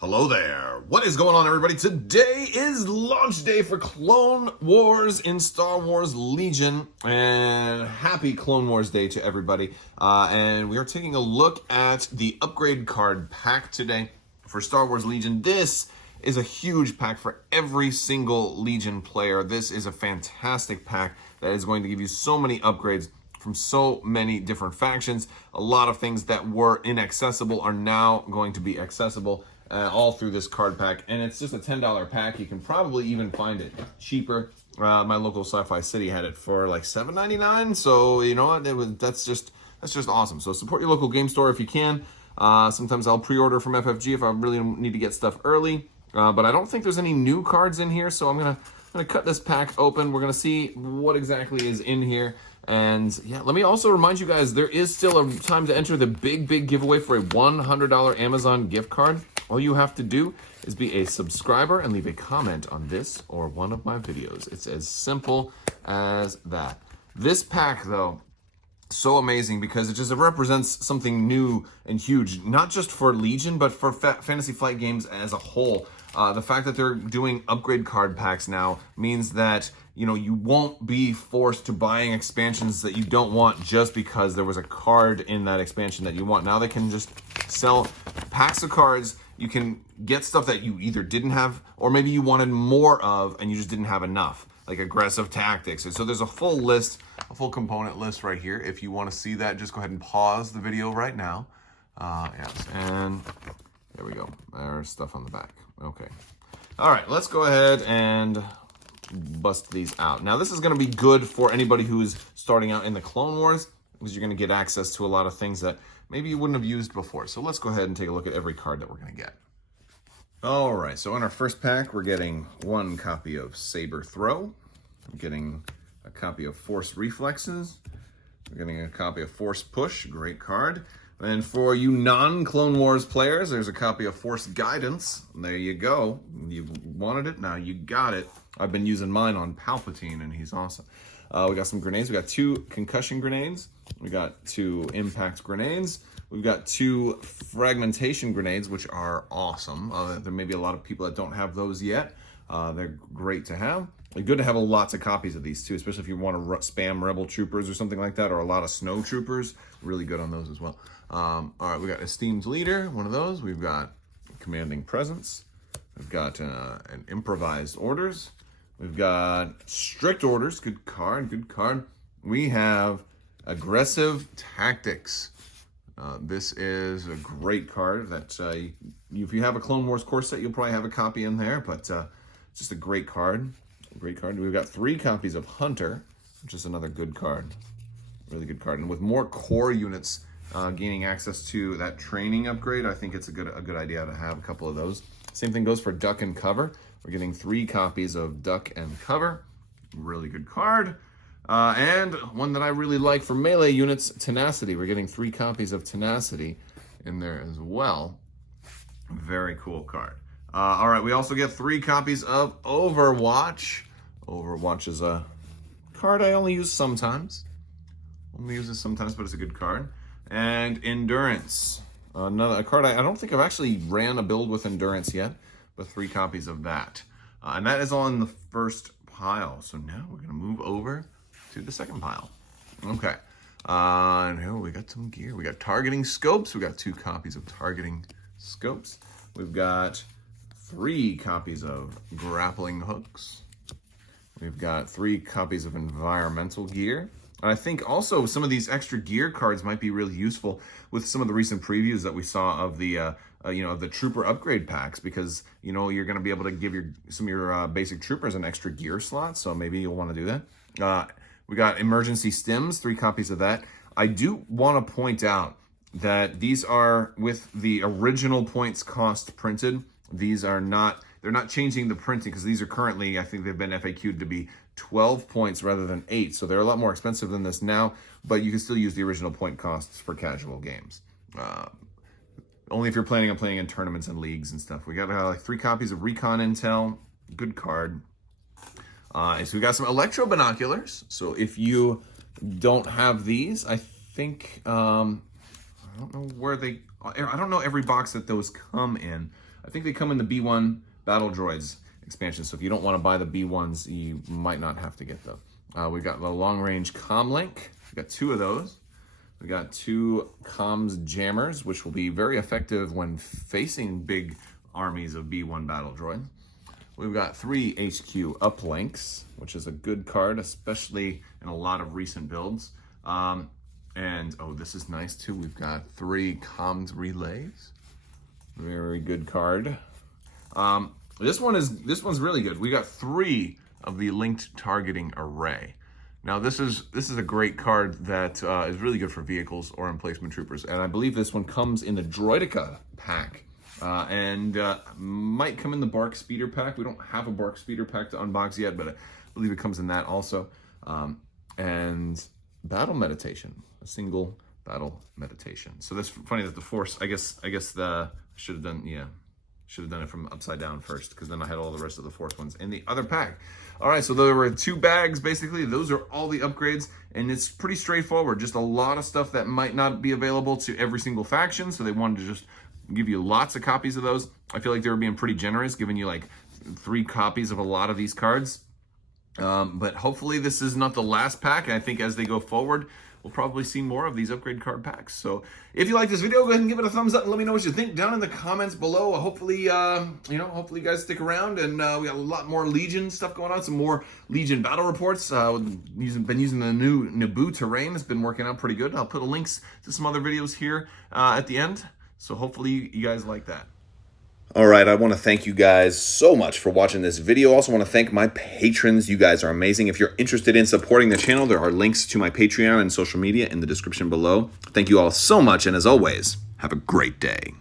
Hello there. What is going on, everybody? Today is launch day for Clone Wars in Star Wars Legion, and happy Clone Wars Day to everybody. And we are taking a look at the upgrade card pack today for Star Wars Legion. This is a huge pack for every single Legion player. This is a fantastic pack that is going to give you so many upgrades from so many different factions. A lot of things that were inaccessible are now going to be accessible all through this card pack, and it's just a $10 pack. You can probably even find it cheaper. My local Sci-Fi City had it for like $7.99. So you know what? That's just awesome. So support your local game store if you can. Sometimes I'll pre-order from FFG if I really need to get stuff early. But I don't think there's any new cards in here, so I'm gonna cut this pack open. We're gonna see what exactly is in here. And yeah, let me also remind you guys, there is still a time to enter the big giveaway for a $100 Amazon gift card. All you have to do is be a subscriber and leave a comment on this or one of my videos. It's as simple as that. This pack, though, so amazing because it just represents something new and huge, not just for Legion, but for Fantasy Flight Games as a whole. The fact that they're doing upgrade card packs now means that, you know, you won't be forced to buying expansions that you don't want just because there was a card in that expansion that you want. Now they can just sell packs of cards. You can get stuff that you either didn't have or maybe you wanted more of and you just didn't have enough, like aggressive tactics. And so there's a full list, a full component list right here. If you want to see that, just go ahead and pause the video right now. Yes, and there we go. There's stuff on the back. Okay. All right, let's go ahead and bust these out. Now, this is going to be good for anybody who's starting out in the Clone Wars because you're going to get access to a lot of things that maybe you wouldn't have used before. So let's go ahead and take a look at every card that we're going to get. All right, so in our first pack, we're getting one copy of Saber Throw. We're getting a copy of Force Reflexes. We're getting a copy of Force Push, great card. And for you non-Clone Wars players, there's a copy of Force Guidance. There you go. You wanted it, now you got it. I've been using mine on Palpatine, and he's awesome. We got some grenades. We got 2 concussion grenades. We got 2 impact grenades. We've got 2 fragmentation grenades, which are awesome. There may be a lot of people that don't have those yet. They're great to have. They're good to have lots of copies of these too, especially if you want to spam Rebel Troopers or something like that, or a lot of Snow Troopers. Really good on those as well. All right, we got Esteemed Leader, one of those. We've got Commanding Presence. We've got an Improvised Orders. We've got Strict Orders. Good card, good card. We have Aggressive Tactics. This is a great card that if you have a Clone Wars core set, you'll probably have a copy in there, but it's just a great card. Great card. We've got 3 copies of Hunter, which is another good card. Really good card. And with more core units gaining access to that training upgrade, I think it's a good idea to have a couple of those. Same thing goes for Duck and Cover. We're getting 3 copies of Duck and Cover. Really good card. And one that I really like for melee units, Tenacity. We're getting 3 copies of Tenacity in there as well. Very cool card. All right, we also get 3 copies of Overwatch. Overwatch is a card I only use sometimes. Only use it sometimes, but it's a good card. And Endurance. A card I don't think I've actually ran a build with Endurance yet, but 3 copies of that. And that is on the first pile. So now we're going to move over to the second pile. Okay. And here we got some gear. We got Targeting Scopes. We got 2 copies of Targeting Scopes. We've got 3 copies of Grappling Hooks. We've got 3 copies of Environmental Gear. And I think also some of these extra gear cards might be really useful with some of the recent previews that we saw of the the trooper upgrade packs, because you're going to be able to give some of your basic troopers an extra gear slot. So maybe you'll want to do that. We got Emergency Stims, 3 copies of that. I do want to point out that these are with the original points cost printed. These are not, they're not changing the printing because these are currently, I think they've been FAQ'd to be 12 points rather than 8. So they're a lot more expensive than this now, but you can still use the original point costs for casual games. Only if you're planning on playing in tournaments and leagues and stuff. We got like 3 copies of Recon Intel. Good card. So we got some Electro Binoculars. So if you don't have these, I think, I don't know where I don't know every box that those come in. I think they come in the B1 Battle Droids expansion. So if you don't want to buy the B1s, you might not have to get them. We've got the long-range comlink. We've got 2 of those. We got 2 comms jammers, which will be very effective when facing big armies of B1 battle droids. We've got 3 HQ uplinks, which is a good card, especially in a lot of recent builds. And oh, this is nice too. We've got 3 comms relays. Very good card. This one's really good. We got 3 of the linked targeting array. Now this is a great card that is really good for vehicles or emplacement troopers, and I believe this one comes in the Droideka pack, and might come in the Bark Speeder pack. We don't have a Bark Speeder pack to unbox yet, but I believe it comes in that also. And Battle Meditation, a single battle meditation. So that's funny that the Force. I guess should have done it from upside down first, because then I had all the rest of the Force ones in the other pack. All right, so there were 2 bags, basically. Those are all the upgrades, and it's pretty straightforward. Just a lot of stuff that might not be available to every single faction, so they wanted to just give you lots of copies of those. I feel like they were being pretty generous, giving you like 3 copies of a lot of these cards. But hopefully this is not the last pack, and I think as they go forward, we'll probably see more of these upgrade card packs. So if you like this video, go ahead and give it a thumbs up and let me know what you think down in the comments below. Hopefully, hopefully you guys stick around, and we got a lot more Legion stuff going on, some more Legion battle reports. Been using the new Naboo terrain. It's been working out pretty good. I'll put links to some other videos here at the end. So hopefully you guys like that. All right, I want to thank you guys so much for watching this video. I also want to thank my patrons. You guys are amazing. If you're interested in supporting the channel, there are links to my Patreon and social media in the description below. Thank you all so much, and as always, have a great day.